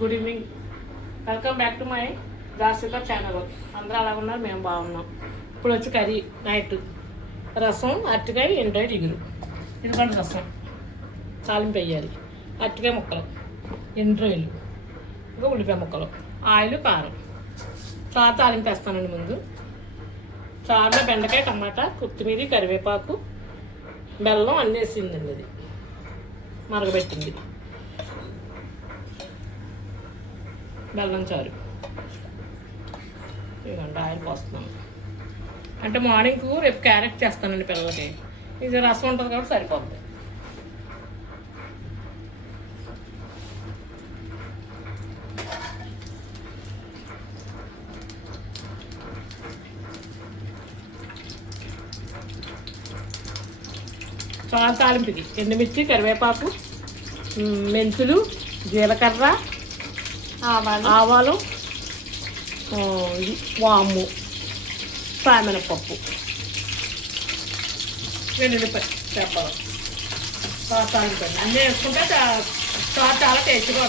Good evening. Welcome back to my దాసిత channel. అందరూ అలా ఉన్నారు మేము బాగున్నాం. ఇప్పుడు వచ్చి కర్రీ నైట్. రసం అరటికాయ ఎండ్రాయి ఇగురు ఇదిగోండి రసం? తాలింపు వేయాలి. అరటికాయ ముక్కలు ఎండ్రాయిలు ఇంకా ఉల్లిపాయ ముక్కలు ఆయిల్ కారం. చారు తాలింపు వేస్తానండి ముందు. చారులో బెండకాయ టమాటా కొత్తిమీర కరివేపాకు బెల్లం అన్నీ వేసిందండి అది. మరగబెట్టింది. బెల్లం చారు. ఇదిగోండి ఆయిల్ అంటే మార్నింగ్ రేపు క్యారెట్ చేస్తానండి పిల్లలకి. ఇది రసం ఉంటుంది కాబట్టి సరిపోతుంది చాలా ఎండుమిర్చి కరివేపాకు మెంతులు జీలకర్ర ఆవాలు. వాము. సామినపప్పు వెల్లుల్లిపాయ చెప్పలు తాలింపండి అన్నీ వేసుకుంటే చా- చారు చాలా టేస్ట్గా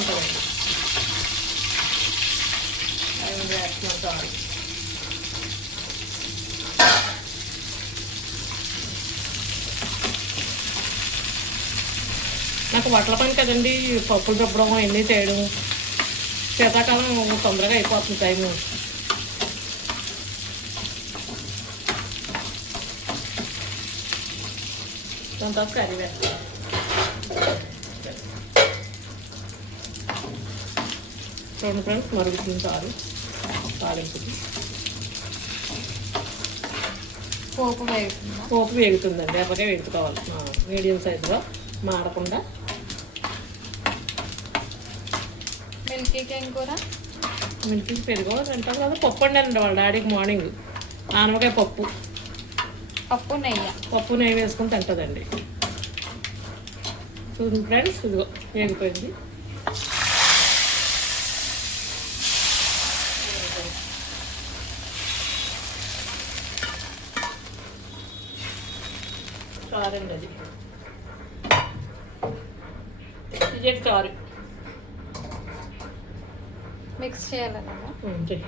వేస్తున్నాం నాకు వంటల పని కదండి. పప్పులు రుబ్బడం అన్నీ చేయడం. శీతాకాలం తొందరగా అయిపోతుంది టైము దాని తర్వాత కర్రీ వేస్తాం చూడండి ఫ్రెండ్స్ మరుగుతుంది చారు తాలింపుకి. పోపు వేగుతుందా? పోపు వేగుతుందండి ఎప్పటికే వేగుకోవాలి మీడియం సైజులో మాడకుండా మిల్కీకి ఏం కూర? మిల్కి పెరుగు. తింటాం కదా. పప్పు వండారండి వాళ్ళ డాడీకి మార్నింగ్. ఆనమకాయ పప్పు. పప్పు నెయ్యి. పప్పు నెయ్యి వేసుకుని తింటుందండి. చూడండి ఫ్రెండ్స్ ఇదిగో వేగిపోయింది. చారండి అది. చారు మిక్స్ చేయాలన్నా. ఉమ్, చెయ్యి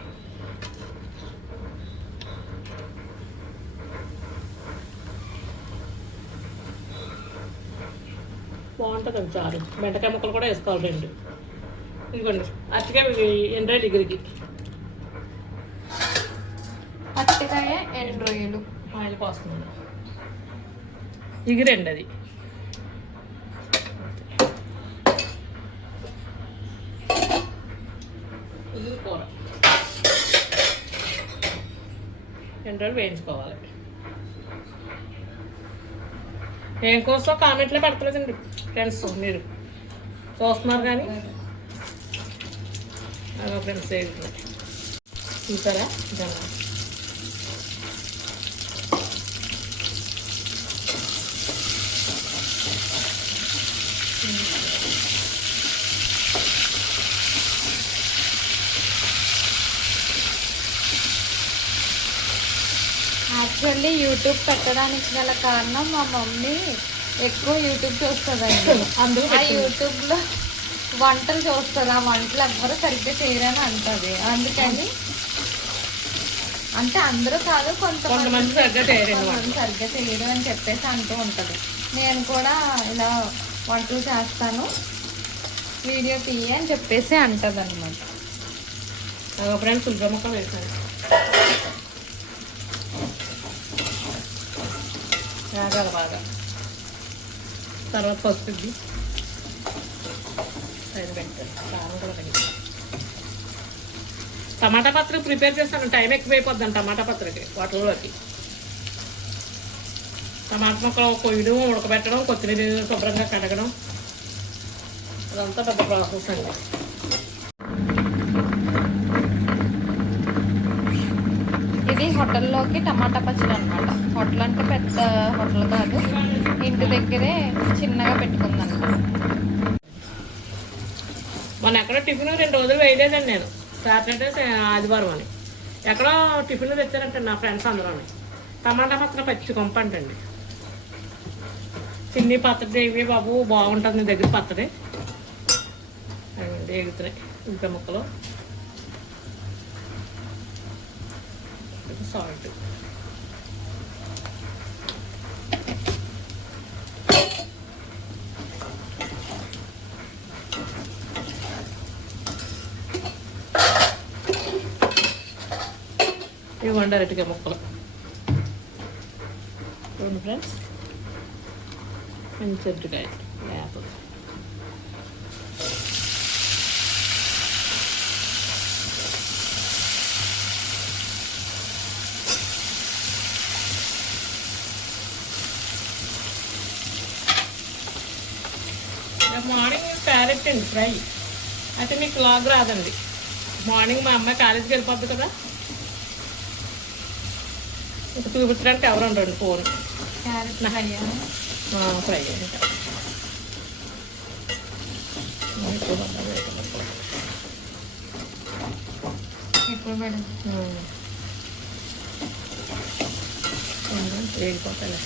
బాగుంటుంది అది చారు. బెండకాయ ముక్కలు కూడా వేసుకోవాలి రెండు. ఇదిగోండి అరటికాయ ఎండ్రాయి డిగ్రీకి పచ్చికాయ ఎండు రొయ్యలు ఆయిల్ పోస్తున్నాను. ఇగిరండి అది ఇది కూర రెండు రోజులు వేయించుకోవాలి. ఏం కోసం కామెంట్లో పెడతలేదండి ఫ్రెండ్స్ మీరు. చూస్తున్నారు కానీ. అదో ఫ్రెండ్స్ వేగుతుంది చూసారా? జనం యాక్చువల్లీ యూట్యూబ్ పెట్టడానికి గల కారణం మా మమ్మీ ఎక్కువ యూట్యూబ్ చూస్తుందండి. అందుకు ఆ యూట్యూబ్లో వంటలు చూస్తుంది. ఆ వంటలు ఎవ్వరు సరిగ్గా చేయరని అంటది. అందుకని అంటే అందరూ కాదు కొంతమంది సరిగ్గా చేయరు అని చెప్పేసి అంటూ ఉంటుంది. నేను కూడా ఇలా వంటలు చేస్తాను. వీడియో తీయ అని చెప్పేసి అంటది అనమాట ఫ్రెండ్స్ వేసాను. వేగాలి బాగా. తర్వాత పసుపు ఇది పైన కారం కూడా టమాటా పత్రిక ప్రిపేర్ చేస్తాను. టైం ఎక్కువైపోద్దాను టమాటా పత్రిక వాటర్లోకి టమాటా మొక్కలు కొయ్యడం ఉడకబెట్టడం కొత్తిమీర శుభ్రంగా కడగడం. అదంతా పెద్ద ప్రాసెస్ అండి ఇది హోటల్లోకి టమాటా పచ్చడి అనమాట హోటల్ అంటే పెద్ద హోటల్ కాదు. ఇంటి దగ్గరే చిన్నగా పెట్టుకుందనమాట. మొన్న ఎక్కడో టిఫిన్ రెండు రోజులు వేయలేదండి నేను. సాటర్డే ఆదివారం అని. ఎక్కడో టిఫిన్ తెచ్చారంటే నా ఫ్రెండ్స్ అందరూ టమాటా పత్ర పచ్చి కొంప అంటండి చిన్ని పచ్చడి ఇవి బాబు బాగుంటుంది నీ దగ్గర పచ్చడి. ఎగుతున్నాయి ఉల్లిపాయ ముక్కలు. సాల్ట్ ఇవ్వండి అరటికాయ ముక్కలు చూడండి ఫ్రెండ్స్ మంచి అరటికాయ యాపిల్ రేపు మార్నింగ్ క్యారెట్ అండి ఫ్రై. అయితే మీకు లాగ్ రాదండి. మార్నింగ్ మా అమ్మాయి కాలేజీకి వెళ్ళిపోద్ది కదా. ఇంకా చూపించడానికి ఎవరు ఉండరండి ఫోన్. క్యారెట్ ఫ్రై ఫ్రై ఇంకా ఎక్కువ పడ్డది అయితే ముక్కలు. ఎక్కువ పెడదు ఉమ్. ఉంది, వేగిపోతాయి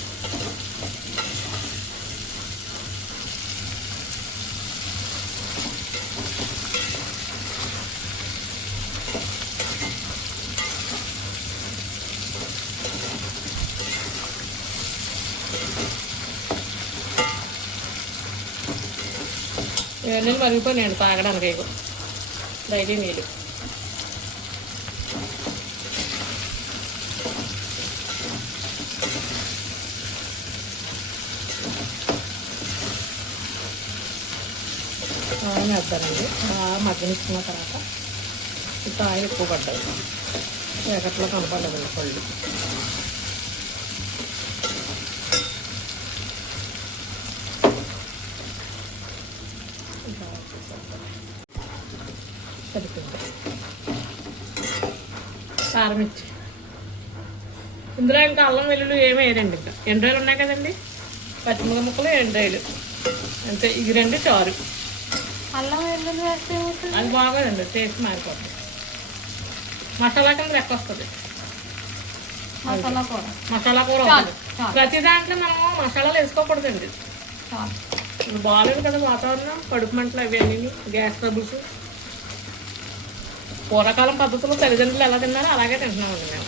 ఇవన్నీ మరిగిపోయినాయండి తాగడానికి డైలీ నీళ్ళు. ఆయిల్ వేద్దానండి మగ్గనిస్తున్న తర్వాత ఇప్పుడు ఆయిల్ ఎక్కువ పడ్డాయి. ఎక్కట్లో కనపడలేదు పళ్ళు. కారం ఇచ్చి. ఇందులో ఇంకా అల్లం వెల్లుల్లి ఏమి వేయరండి ఇంకా. ఎండ్రాయిలు ఉన్నాయి కదండి. పచ్చిమిరప ముక్కలు ఎండ్రాయిలు అంతే ఇది రెండు చారు అల్లం వెల్లుల్లి వేస్తే అది బాగోదండి టేస్ట్ మారిపోతుంది. మసాలా కింద లెక్క వస్తుంది. మసాలా కూర. మసాలా కూర. ప్రతి దాంట్లో మనం మసాలాలు వేసుకోకూడదండి. ఇప్పుడు బాగాలేదు కదా వాతావరణం కడుపు మంటలు అవన్నీ గ్యాస్ ట్రబుల్స్. పూర్వకాలం పద్ధతిలో తల్లిదండ్రులు ఎలా తిన్నారో అలాగే తింటున్నామండి మేము.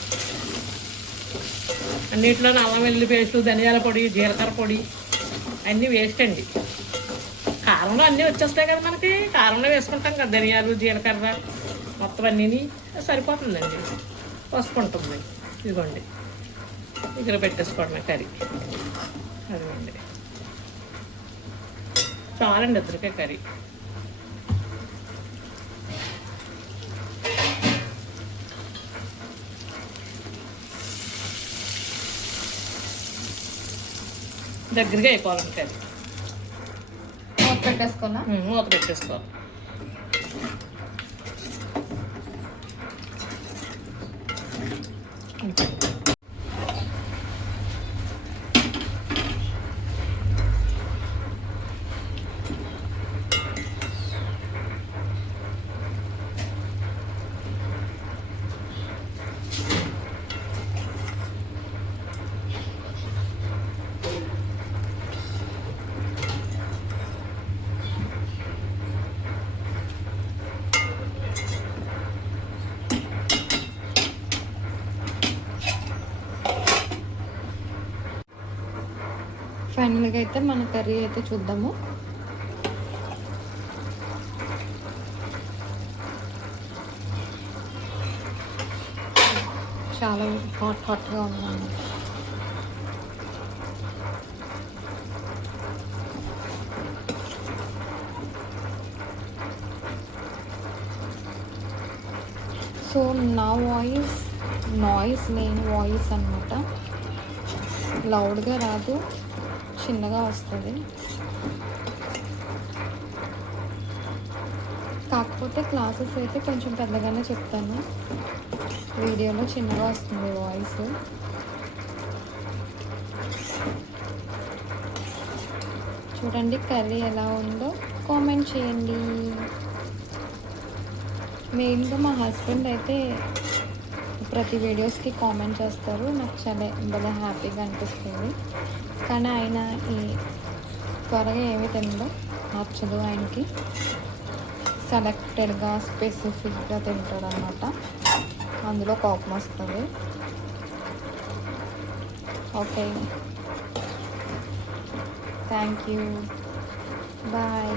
అన్నింటిలో అల్లం వెల్లుల్లి పేస్ట్ ధనియాల పొడి జీలకర్ర పొడి అన్నీ వేస్ట్ అండి. కారంలో అన్నీ వచ్చేస్తాయి కదా మనకి. కారంలో వేసుకుంటాం కదా ధనియాలు జీలకర్ర మొత్తం అన్నీని సరిపోతుందండి. పసుపు ఉంటుంది ఇదిగోండి. ఇక్కడ పెట్టేసుకోవడమే కర్రీ. అదిగోండి. చాలండి ఇద్దరికే కర్రీ. దగ్గరగా అయిపోవాలండి కర్రీ మూత పెట్టేసుకోవాలా మూత పెట్టేసుకోవాలి అంతే. ఫైనల్గా అయితే మన కర్రీ అయితే చూద్దాము. చాలా హాట్ హాట్గా ఉందండి సో నా వాయిస్ నాయిస్ లేని వాయిస్ అనమాట లౌడ్గా రాదు. చిన్నగా వస్తుంది. కాకపోతే క్లాసెస్ అయితే కొంచెం పెద్దగానే చెప్తాను. వీడియోలో చిన్నగా వస్తుంది వాయిస్. చూడండి కర్రీ ఎలా ఉందో కామెంట్ చేయండి. మెయిన్గా మా హస్బెండ్ అయితే ప్రతి వీడియోస్కి కామెంట్ చేస్తారు. నాకు చాలా బాగా హ్యాపీగా అనిపిస్తుంది. కానీ ఆయన ఈ త్వరగా ఏమి తిందో నచ్చదు ఆయనకి. సెలెక్టెడ్గా స్పెసిఫిక్గా తింటాడు అనమాట అందులో కోపం వస్తుంది. Okay thank you bye